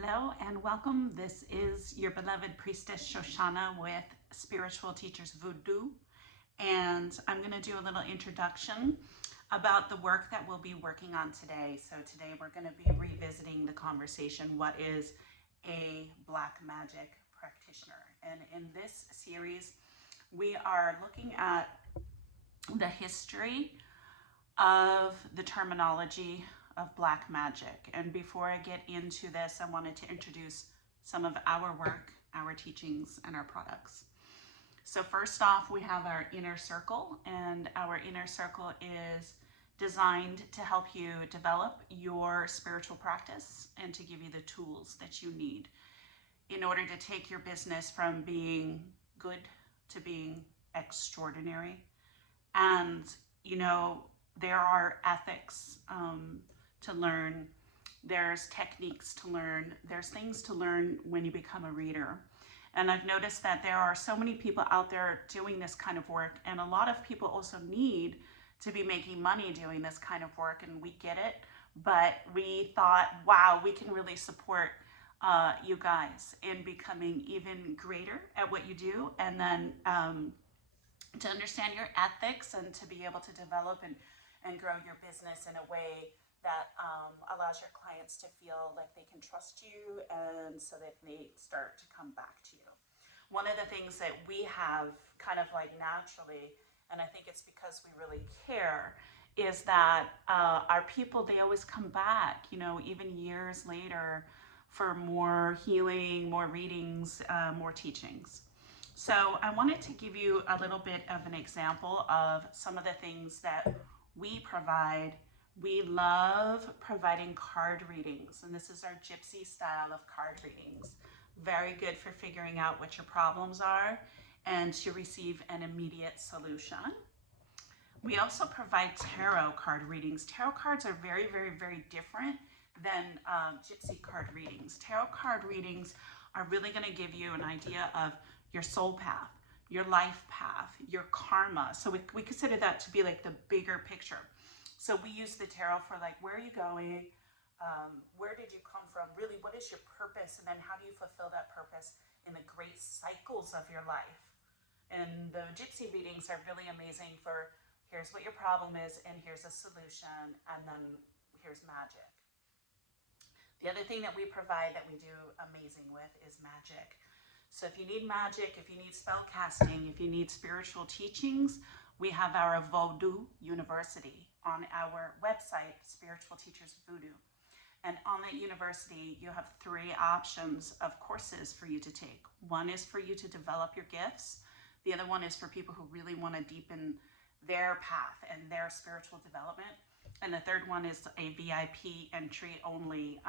Hello and welcome. This is your beloved Priestess Shoshana with Spiritual Teachers Voodoo, and I'm going to do a little introduction about the work that we'll be working on today. So today we're going to be revisiting the conversation, what is a black magic practitioner? And in this series, we are looking at the history of the terminology of black magic. And before I get into this, I wanted to introduce some of our work, our teachings, and our products. So first off, we have our inner circle, and our inner circle is designed to help you develop your spiritual practice and to give you the tools that you need in order to take your business from being good to being extraordinary. And, you know, there are ethics to learn, there's techniques to learn, there's things to learn when you become a reader. And I've noticed that there are so many people out there doing this kind of work, and a lot of people also need to be making money doing this kind of work, and we get it, but we thought, wow, we can really support you guys in becoming even greater at what you do, and then to understand your ethics and to be able to develop and grow your business in a way that allows your clients to feel like they can trust you, and so that they start to come back to you. One of the things that we have kind of like naturally, and I think it's because we really care, is that our people, they always come back, you know, even years later for more healing, more readings, more teachings. So I wanted to give you a little bit of an example of some of the things that we provide. We love providing card readings, and this is our gypsy style of card readings. Very good for figuring out what your problems are and to receive an immediate solution. We also provide tarot card readings. Tarot cards are very, very, very different than gypsy card readings. Tarot card readings are really going to give you an idea of your soul path, your life path, your karma. So we consider that to be like the bigger picture. So we use the tarot for like, where are you going? Where did you come from? Really, what is your purpose? And then how do you fulfill that purpose in the great cycles of your life? And the gypsy readings are really amazing for, here's what your problem is, and here's a solution, and then here's magic. The other thing that we provide that we do amazing with is magic. So if you need magic, if you need spell casting, if you need spiritual teachings, we have our Vodou University on our website, Spiritual Teachers Voodoo. And on that university, you have 3 options of courses for you to take. One is for you to develop your gifts. The other one is for people who really want to deepen their path and their spiritual development. And the third one is a VIP entry only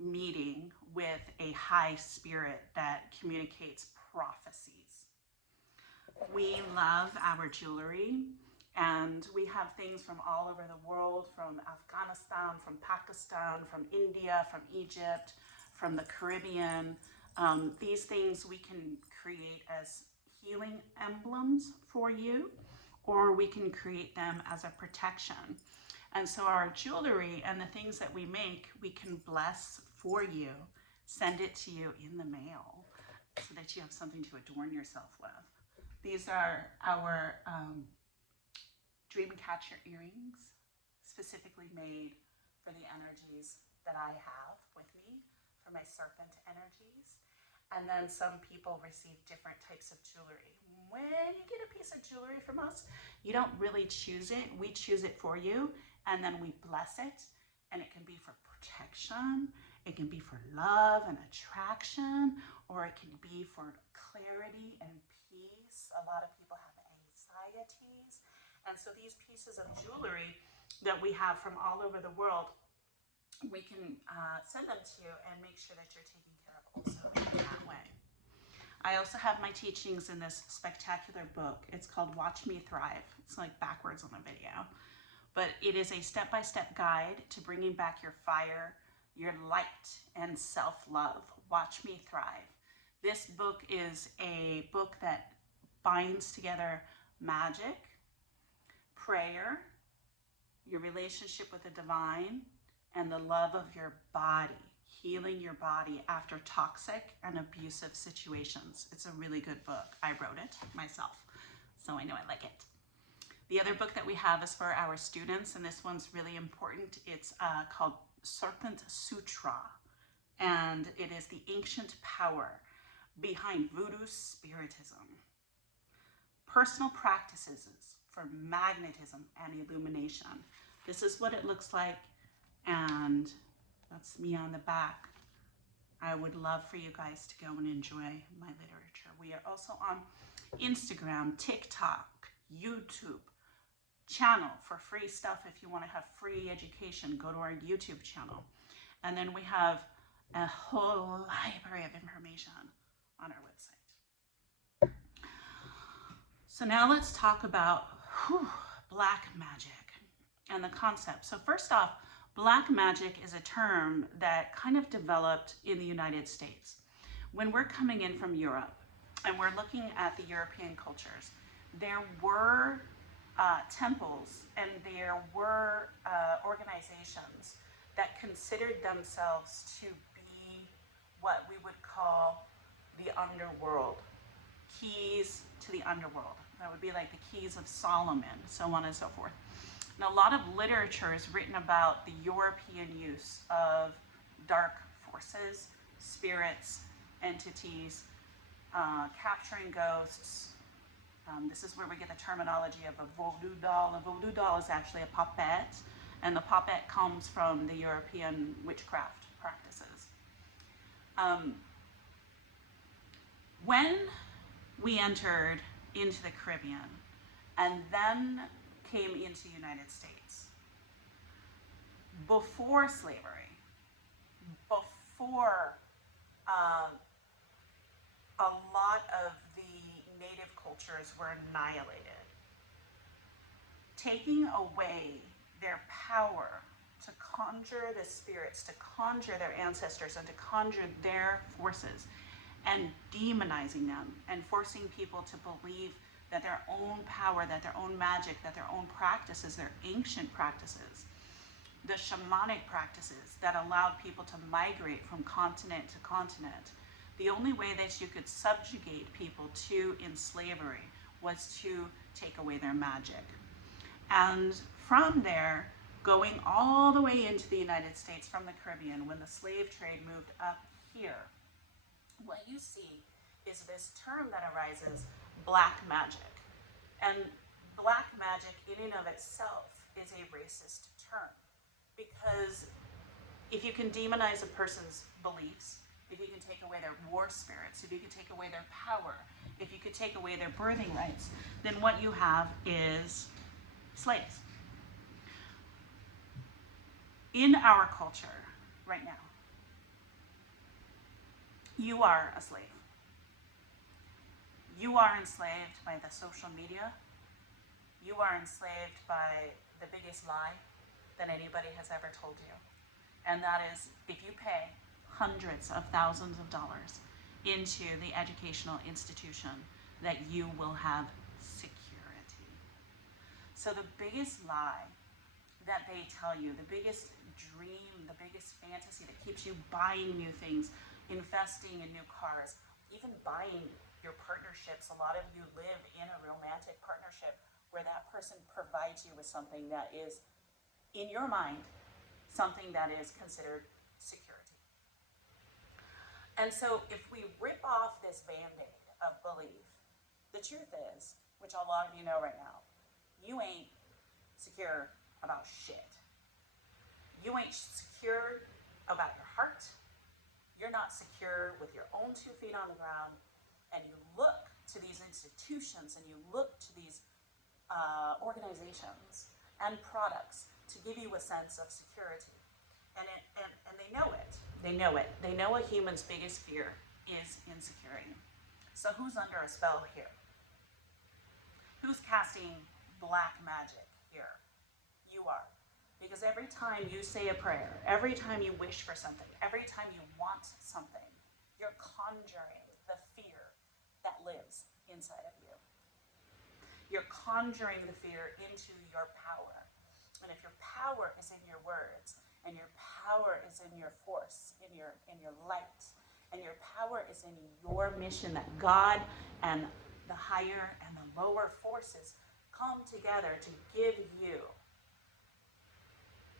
meeting with a high spirit that communicates prophecies. We love our jewelry, and we have things from all over the world, from Afghanistan, from Pakistan, from India, from Egypt, from the Caribbean. These things we can create as healing emblems for you, or we can create them as a protection. And so our jewelry and the things that we make, we can bless for you, send it to you in the mail so that you have something to adorn yourself with. These are our Dreamcatcher earrings, specifically made for the energies that I have with me, for my serpent energies. And then some people receive different types of jewelry. When you get a piece of jewelry from us, you don't really choose it. We choose it for you, and then we bless it. And it can be for protection, it can be for love and attraction, or it can be for clarity and peace. A lot of people have anxieties. And so these pieces of jewelry that we have from all over the world, we can send them to you and make sure that you're taken care of also in that way. I also have my teachings in this spectacular book. It's called Watch Me Thrive. It's like backwards on the video. But it is a step-by-step guide to bringing back your fire, your light, and self-love. Watch Me Thrive. This book is a book that binds together magic, prayer, your relationship with the divine, and the love of your body, healing your body after toxic and abusive situations. It's a really good book. I wrote it myself, so I know I like it. The other book that we have is for our students, and this one's really important. It's called Serpent Sutra, and it is the ancient power behind voodoo spiritism. Personal practices for magnetism and illumination. This is what it looks like, and that's me on the back. I would love for you guys to go and enjoy my literature. We are also on Instagram, TikTok, YouTube channel for free stuff. If you want to have free education, go to our YouTube channel. And then we have a whole library of information on our website. So now let's talk about black magic and the concept. So first off, black magic is a term that kind of developed in the United States. When we're coming in from Europe and we're looking at the European cultures, there were temples and there were organizations that considered themselves to be what we would call the underworld, keys to the underworld. That would be like the keys of Solomon, so on and so forth. And a lot of literature is written about the European use of dark forces, spirits, entities, capturing ghosts. This is where we get the terminology of a Vodou doll. A Vodou doll is actually a puppet, and the puppet comes from the European witchcraft practices. When we entered into the Caribbean and then came into the United States, before slavery, before a lot of the native cultures were annihilated, taking away their power to conjure the spirits, to conjure their ancestors, and to conjure their forces, and demonizing them and forcing people to believe that their own power, that their own magic, that their own practices, their ancient practices, the shamanic practices that allowed people to migrate from continent to continent. The only way that you could subjugate people to in slavery was to take away their magic. And from there, going all the way into the United States from the Caribbean, when the slave trade moved up here, what you see is this term that arises, black magic. And black magic in and of itself is a racist term, because if you can demonize a person's beliefs, if you can take away their war spirits, if you can take away their power, if you could take away their birthing rights, then what you have is slaves. In our culture right now, you are a slave. You are enslaved by the social media. You are enslaved by the biggest lie that anybody has ever told you. And that is, if you pay hundreds of thousands of dollars into the educational institution, that you will have security. So the biggest lie that they tell you, the biggest dream, the biggest fantasy that keeps you buying new things, investing in new cars, even buying your partnerships. A lot of you live in a romantic partnership where that person provides you with something that is, in your mind, something that is considered security. And so if we rip off this band-aid of belief, the truth is, which a lot of you know right now, you ain't secure about shit. You ain't secure about your heart. You're not secure with your own 2 feet on the ground, and you look to these institutions and you look to these organizations and products to give you a sense of security. And they know it. They know it. They know a human's biggest fear is insecurity. So who's under a spell here? Who's casting black magic here? You are. Because every time you say a prayer, every time you wish for something, every time you want something, you're conjuring the fear that lives inside of you. You're conjuring the fear into your power. And if your power is in your words, and your power is in your force, in your light, and your power is in your mission that God and the higher and the lower forces come together to give you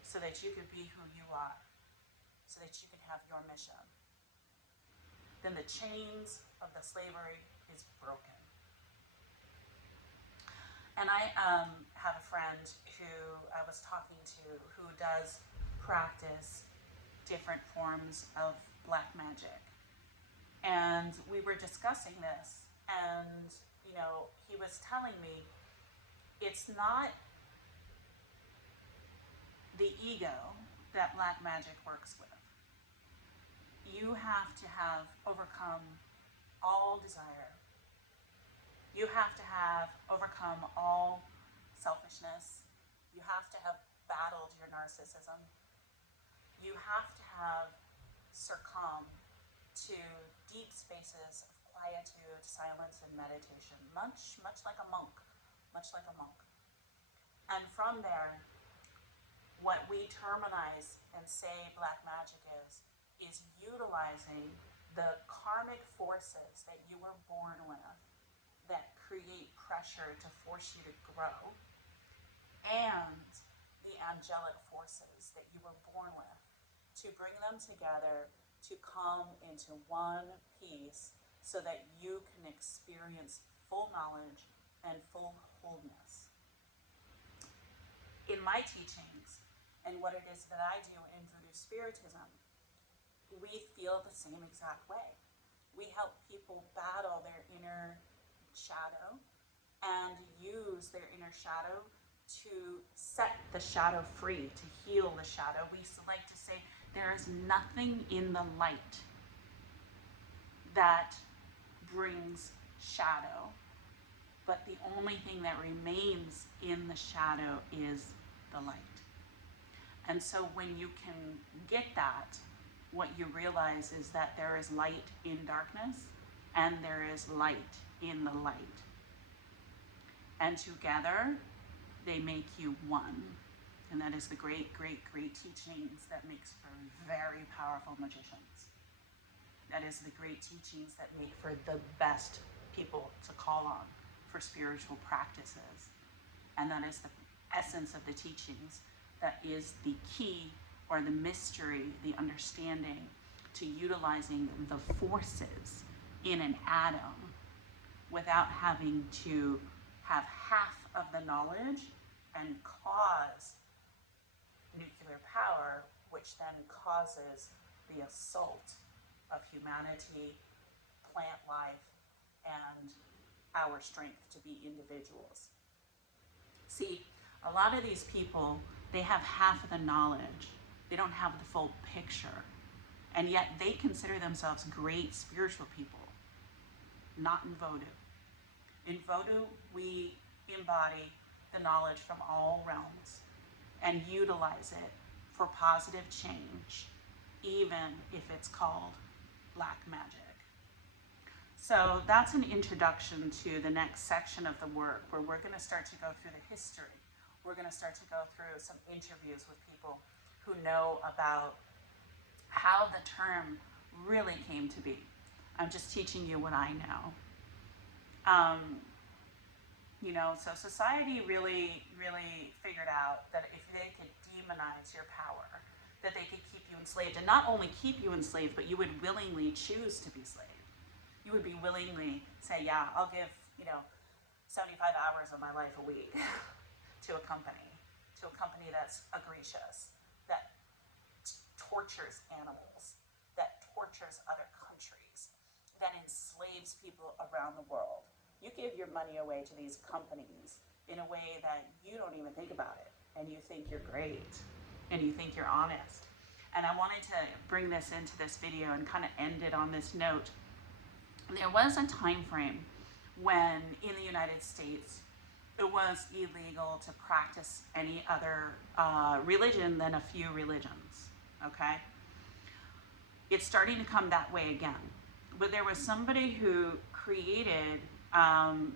so that you could be who you are, so that you could have your mission. Then the chains of the slavery is broken. And I have a friend who I was talking to who does practice different forms of black magic. And we were discussing this, and he was telling me it's not the ego that black magic works with. You have to have overcome all desire. You have to have overcome all selfishness. You have to have battled your narcissism. You have to have succumbed to deep spaces of quietude, silence, and meditation, much like a monk, And from there, what we terminize and say black magic is utilizing the karmic forces that you were born with that create pressure to force you to grow, and the angelic forces that you were born with, to bring them together to come into one piece so that you can experience full knowledge and full wholeness. In my teachings, and what it is that I do in Voodoo Spiritism, we feel the same exact way. We help people battle their inner shadow and use their inner shadow to set the shadow free, to heal the shadow. We like to say there is nothing in the light that brings shadow, but the only thing that remains in the shadow is the light. And so when you can get that, what you realize is that there is light in darkness and there is light in the light. And together, they make you one. And that is the great teachings that makes for very powerful magicians. That is the great teachings that make for the best people to call on for spiritual practices. And that is the essence of the teachings. That is the key or the mystery, the understanding to utilizing the forces in an atom without having to have half of the knowledge and cause nuclear power, which then causes the assault of humanity, plant life, and our strength to be individuals. See, a lot of these people, they have half of the knowledge. They don't have the full picture. And yet they consider themselves great spiritual people. Not in Vodou. In Vodou, we embody the knowledge from all realms and utilize it for positive change, even if it's called black magic. So that's an introduction to the next section of the work, where we're going to start to go through the history. We're going to start to go through some interviews with people who know about how the term really came to be. I'm just teaching you what I know. So society really figured out that if they could demonize your power, that they could keep you enslaved, and not only keep you enslaved, but you would willingly choose to be slave. You would be willingly say, yeah, I'll give, 75 hours of my life a week to a company that's egregious, that tortures animals, that tortures other countries, that enslaves people around the world. You give your money away to these companies in a way that you don't even think about it, and you think you're great, and you think you're honest. And I wanted to bring this into this video and kind of end it on this note. There was a time frame when in the United States it was illegal to practice any other religion than a few religions, okay? It's starting to come that way again. But there was somebody who created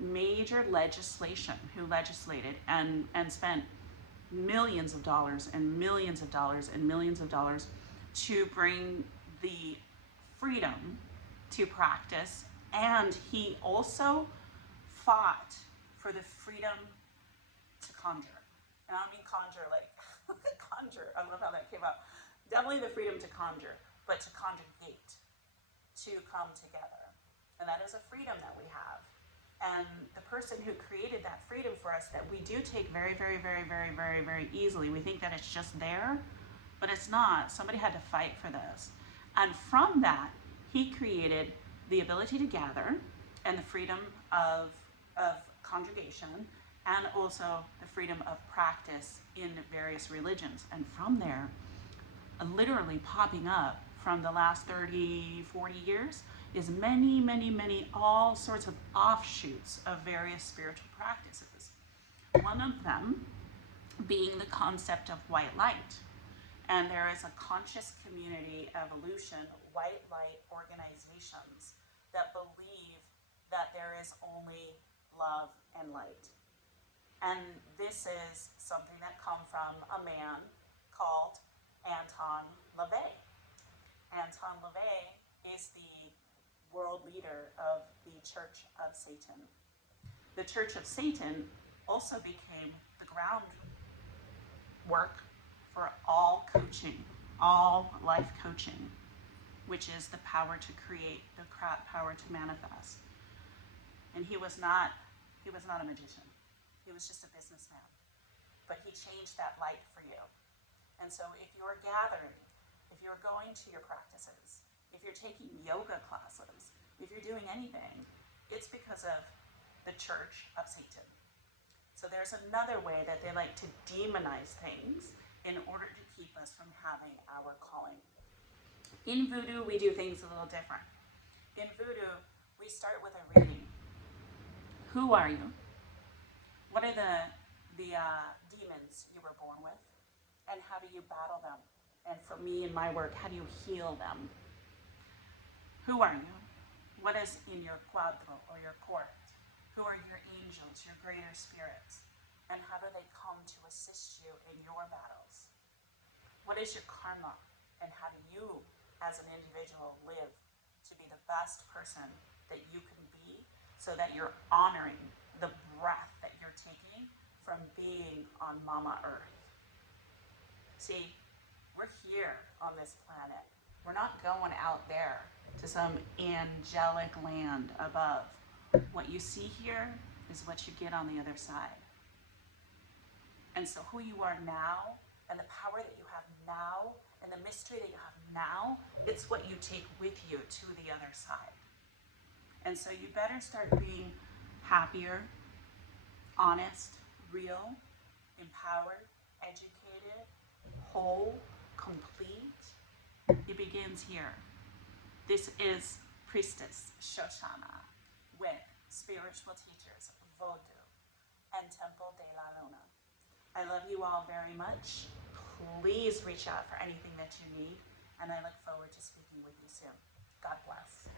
major legislation, who legislated and spent millions of dollars and millions of dollars and millions of dollars to bring the freedom to practice. And he also fought for the freedom to conjure. And I don't mean conjure like conjure. I love how that came out. Definitely the freedom to conjure, but to conjugate, to come together. And that is a freedom that we have. And the person who created that freedom for us that we do take very, very, very, very, very, very easily. We think that it's just there, but it's not. Somebody had to fight for this. And from that, he created the ability to gather and the freedom of conjugation, and also the freedom of practice in various religions. And from there, literally popping up from the last 30, 40 years is many, many, many, all sorts of offshoots of various spiritual practices. One of them being the concept of white light. And there is a conscious community evolution, white light organizations that believe that there is only love and light. And this is something that comes from a man called Anton LaVey. Anton LaVey is the world leader of the Church of Satan. The Church of Satan also became the groundwork for all coaching, all life coaching, which is the power to create, the power to manifest. And he was not a magician. He was just a businessman. But he changed that light for you. And so if you're gathering, if you're going to your practices, if you're taking yoga classes, if you're doing anything, it's because of the Church of Satan. So there's another way that they like to demonize things in order to keep us from having our calling. In Voodoo, we do things a little different. In Voodoo, we start with a reading. Who are you? What are the demons you were born with? And how do you battle them? And for me, in my work, how do you heal them? Who are you? What is in your cuadro or your court? Who are your angels, your greater spirits? And how do they come to assist you in your battles? What is your karma? And how do you, as an individual, live to be the best person that you can be so that you're honoring the breath that you're taking from being on Mama Earth? See, we're here on this planet. We're not going out there to some angelic land above. What you see here is what you get on the other side. And so who you are now, and the power that you have now, and the mystery that you have now, it's what you take with you to the other side. And so you better start being happier, honest, real, empowered, educated, whole, complete. It begins here. This is Priestess Shoshana with Spiritual Teachers Voodoo and Temple de la Luna. I love you all very much. Please reach out for anything that you need, and I look forward to speaking with you soon. God bless.